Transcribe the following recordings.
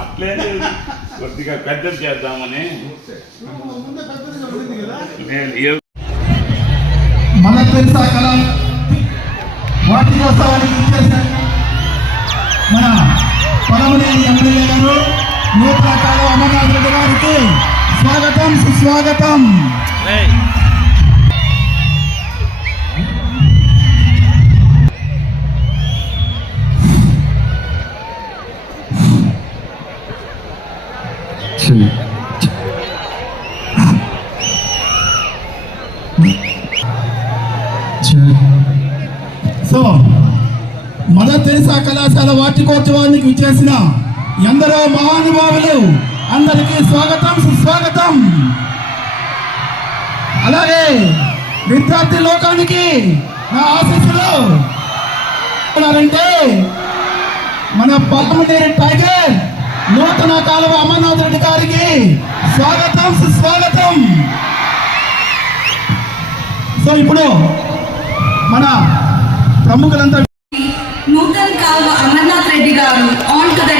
అట్లే కొద్దిగా పెద్ద చేద్దామని మన తెలుసా కళ? వాటి కోసానికి ఇచ్చేసారు మన పొలమనేని ఎమ్మెల్యే గారు నూతన కాలం అమర్నాథ్ రెడ్డి గారికి స్వాగతం సుస్వాగతం. సో మదర్ తెరిసా కళాశాల వార్షికోత్సవానికి విచ్చేసిన ఎందరో మహానుభావులు అందరికీ స్వాగతం సుస్వాగతం. అలాగే విద్యార్థి లోకానికి నా ఆశీస్సులు. ఉన్నారంటే మన పల్మనేరి టైగర్ నూతన కాలువ అమర్నాథ్ రెడ్డి గారికి స్వాగతం సుస్వాగతం. సో ఇప్పుడు మన ప్రముఖులంతా నూతన కాలువ అమర్నాథ్ రెడ్డి గారు ఆన్ టు ద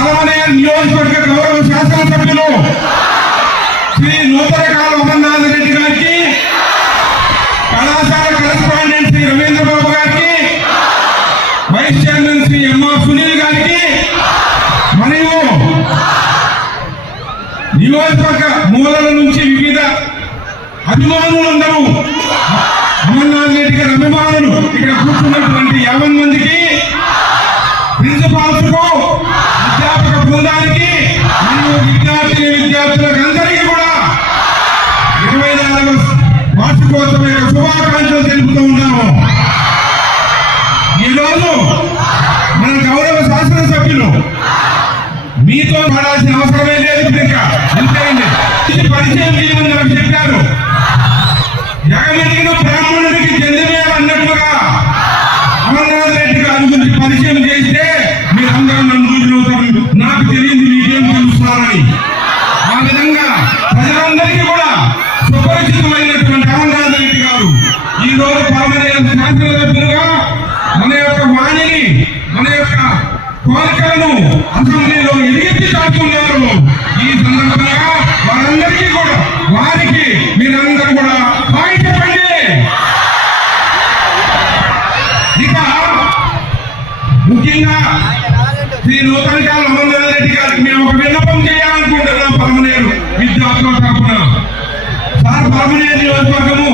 మన నియోజకవర్గ గౌరవ శాసనసభ్యులు శ్రీ నూతనకాల అమర్నాథ్ రెడ్డి గారికి కళాశాల కరెస్పాండెంట్ శ్రీ రవీంద్ర బాబు గారికి vice chairman Shri MR Sunil గారికి మరియు నియోజకవర్గ మూలల నుంచి వివిధ అభిమానులందరూ అమర్నాథ్ రెడ్డి గారి అభిమానులు ఇక్కడ కూర్చున్నటువంటి యాభై మందికి విద్యార్థిని అందరికీ కూడా ఇరవై నాలుగు వార్షికోత్సవ శుభాకాంక్షలు తెలుపుతూ ఉన్నాము. ఈరోజు మన గౌరవ శాసనసభ్యులు మీతో పడాల్సిన అవసరమే లేదు ఇప్పుడు ఇంకా పరిచయం చేయమని నాకు చెప్పారు. నూతన కాల అమర్నాథ్ రెడ్డి గారికి మేము ఒక విన్నపం చేయాలనుకుంటున్నాం పరమనేరు. విద్యార్థులు తరఫున సార్ పరమనేరు నియోజకవర్గము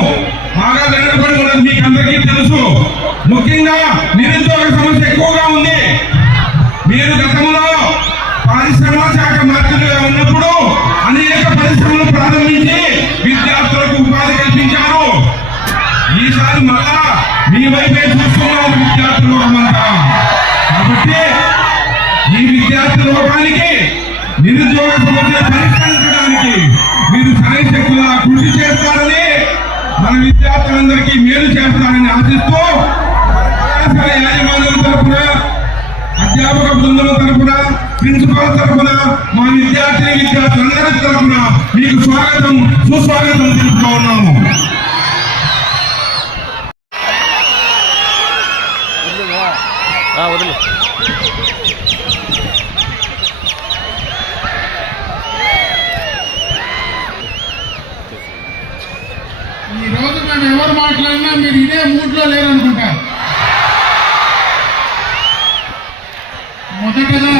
బాగా వెనకబడి ఉన్నది. మీకు అందరికీ తెలుసు. ముఖ్యంగా నిరుద్యోగ సమస్య చేయడానికి నిరుద్యోగ సమస్య పరిష్కరించడానికి మీరు సరైన కృషి చేస్తారని మన విద్యార్థులందరికీ మేలు చేస్తారని ఆశిస్తూ కళాశాల యాజమాన్యం తరఫున అధ్యాపక బృందం తరఫున ప్రిన్సిపాల్ తరఫున మా విద్యార్థిని విద్యార్థులందరి తరఫున మీకు స్వాగతం సుస్వాగతం తెలుపుతూ ఉన్నాము. ఎవరు మాట్లాడినా మీరు ఇదే మూడ్లో లేరనుకుంటారు మొదటగా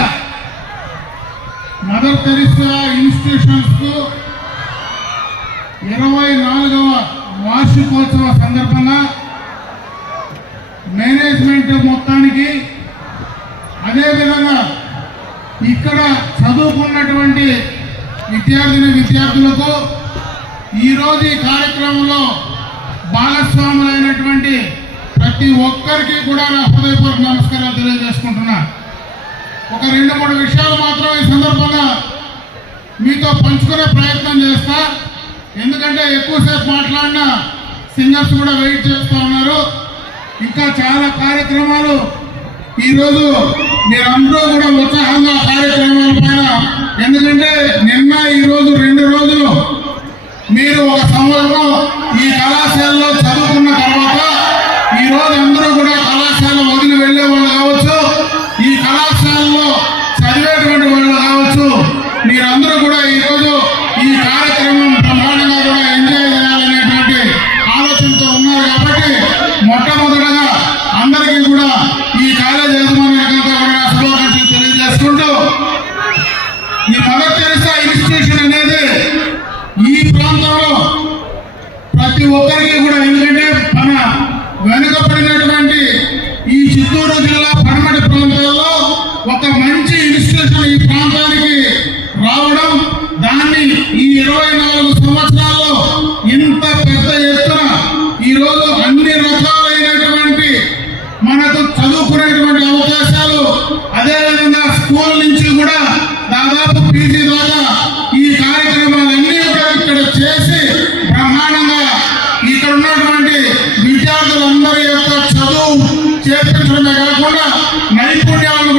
మదర్ తెరిసా ఇన్స్టిట్యూషన్స్కు ఇరవై నాలుగవ వార్షికోత్సవ సందర్భంగా మేనేజ్మెంట్ మొత్తానికి అదేవిధంగా ఇక్కడ చదువుకున్నటువంటి విద్యార్థిని విద్యార్థులకు ఈరోజు ఈ కార్యక్రమంలో భాగస్వాములైనటువంటి ప్రతి ఒక్కరికి కూడా నా హృదయపూర్వక నమస్కారాలు తెలియజేసుకుంటున్నా. ఒక రెండు మూడు విషయాలు మాత్రం ఈ సందర్భంగా మీతో పంచుకునే ప్రయత్నం చేస్తా. ఎందుకంటే ఎక్కువసేపు మాట్లాడిన సింగర్స్ కూడా వెయిట్ చేస్తూ ఉన్నారు. ఇంకా చాలా కార్యక్రమాలు ఈరోజు మీరందరూ కూడా ఉత్సాహంగా కార్యక్రమాల పైన. ఎందుకంటే నిన్న ఈరోజు రెండు రోజులు మీరు ఒక సంవత్సరం ఈ కళాశాలలో చదువుకున్న తర్వాత ఈ రోజు అందరూ కూడా కళాశాల వదిలి వెళ్ళే వాళ్ళు కావచ్చు ఈ కళాశాలలో చదివేటువంటి వాళ్ళు కావచ్చు మీరందరూ కూడా ఈ ఈ కార్యక్రమం బ్రహ్మాండంగా కూడా ఎంజాయ్ చేయాలనేటువంటి ఆలోచనతో ఉన్నారు కాబట్టి మొట్టమొదటగా అందరికీ కూడా ఈ కాలేజ్ యజమానులకంతా కూడా శుభాకాంక్షలు తెలియజేసుకుంటూ ఈ మదర్ తెరిసా ఇన్స్టిట్యూషన్ అనేది ఈ ప్రాంతంలో ప్రతి ఒక్కరికి కూడా ఎందుకంటే మన వెనుకబడినటువంటి ఈ చిత్తూరు జిల్లా పడమటి ప్రాంతాల్లో ఒక మంచి ఇన్స్టిట్యూషన్ ఈ ప్రాంతానికి రావడం దాన్ని ఈ ఇరవై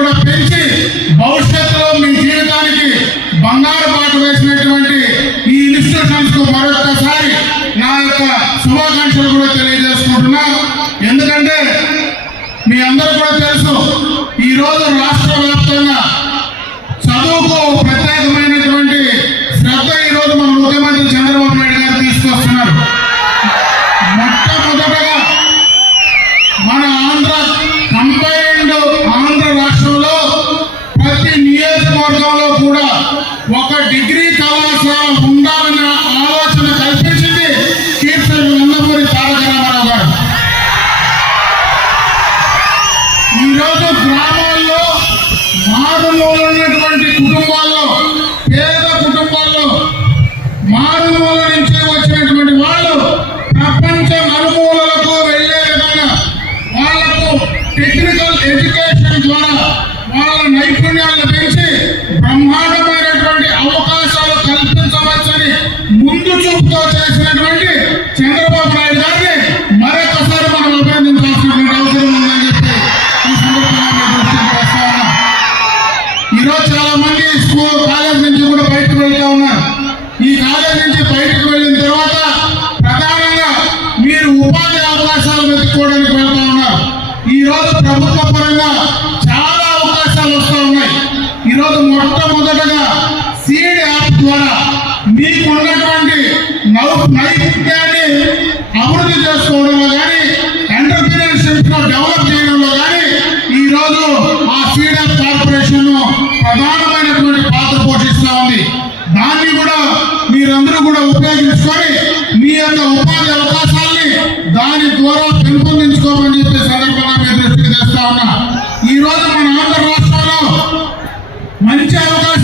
కూడా పెంచి భవిష్యత్తులో మీ జీవితానికి బంగారు బాట వేసినటువంటి ఈ ఇన్స్టిట్యూషన్స్కు మరొకసారి నా యొక్క శుభాకాంక్షలు కూడా తెలియజేసుకుంటున్నా ఎందుకంటే మీ అందరూ కూడా తెలుసు ఈ రోజు రాష్ట్ర వ్యాప్తంగా చదువుకు ప్రత్యేకమైనటువంటి శ్రద్ధ ఈ రోజు మన ముఖ్యమంత్రి చంద్రబాబు గ్రామాల్లో మారుమూల ఉన్నటువంటి కుటుంబాల్లో పేద కుటుంబాల్లో మారుమూల నుంచి వచ్చినటువంటి వాళ్ళు ప్రపంచ నలుమూలలకు వెళ్ళే విధంగా వాళ్ళకు టెక్నికల్ ఎడ్యుకేషన్ ద్వారా వాళ్ళ నైపుణ్యాలను పెంచి బ్రహ్మాండమైనటువంటి అవకాశాలు కల్పించవచ్చని ముందు చూపుతో చేసినటువంటి చంద్రబాబు ఉపయోగించుకొని మీ యొక్క ఉపాధి అవకాశాలని దాని ద్వారా పెంపొందించుకోమని చెప్పి సందర్భంగా మీరు దృష్టికి తెస్తా ఉన్నా. ఈ రోజు మన ఆంధ్ర రాష్ట్రంలో మంచి అవకాశం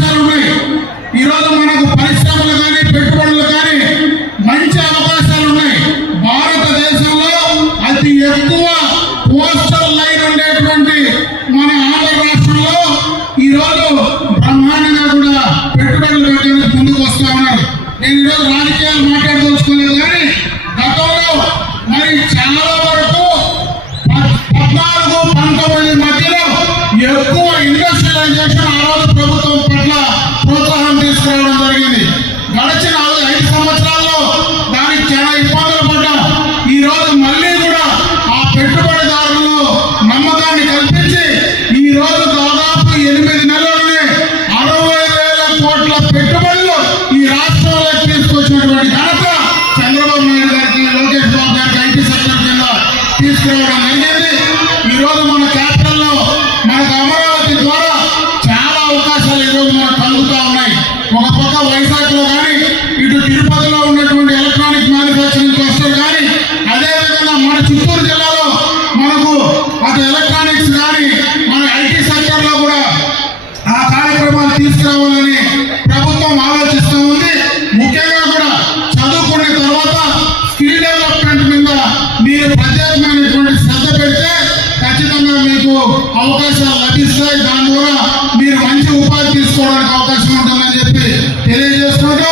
అవకాశాలు లభిస్తాయి దాని ద్వారా మీరు మంచి ఉపాధి తీసుకోవడానికి అవకాశం ఉంటుందని చెప్పి తెలియజేసుకుంటూ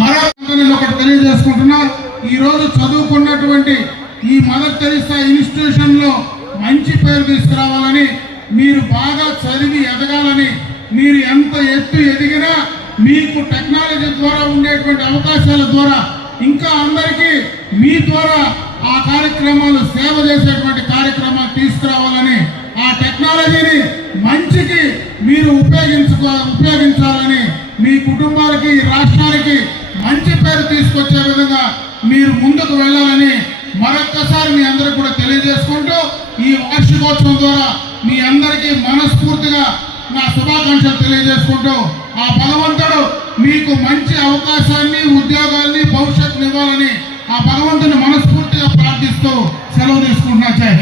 మరొక నేను ఒకటి తెలియజేసుకుంటున్నా ఈ రోజు చదువుకున్నటువంటి ఈ మదర్ తెరిసా ఇన్స్టిట్యూషన్లో మంచి పేరు తీసుకురావాలని మీరు బాగా చదివి ఎదగాలని మీరు ఎంత ఎత్తు ఎదిగినా మీకు టెక్నాలజీ ద్వారా ఉండేటువంటి అవకాశాల ద్వారా ఇంకా అందరికీ మీ ద్వారా ఆ కార్యక్రమాలు సేవ చేసేటువంటి కార్యక్రమాలు తీసుకురావాలని ఆ టెక్నాలజీని మంచికి మీరు ఉపయోగించుకో ఉపయోగించాలని మీ కుటుంబాలకి రాష్ట్రానికి మంచి పేరు తీసుకొచ్చే విధంగా మీరు ముందుకు వెళ్ళాలని మరొక్కసారి మీ అందరికి కూడా తెలియజేసుకుంటూ ఈ వార్షికోత్సవం ద్వారా మీ అందరికీ మనస్ఫూర్తిగా నా శుభాకాంక్షలు తెలియజేసుకుంటూ ఆ భగవంతుడు మీకు మంచి అవకాశాన్ని ఉద్యోగాల్ని భవిష్యత్తుని ఇవ్వాలని ఆ భగవంతుని మనస్ఫూర్తిగా ప్రార్థిస్తూ సెలవు తీసుకుంటున్నా. జై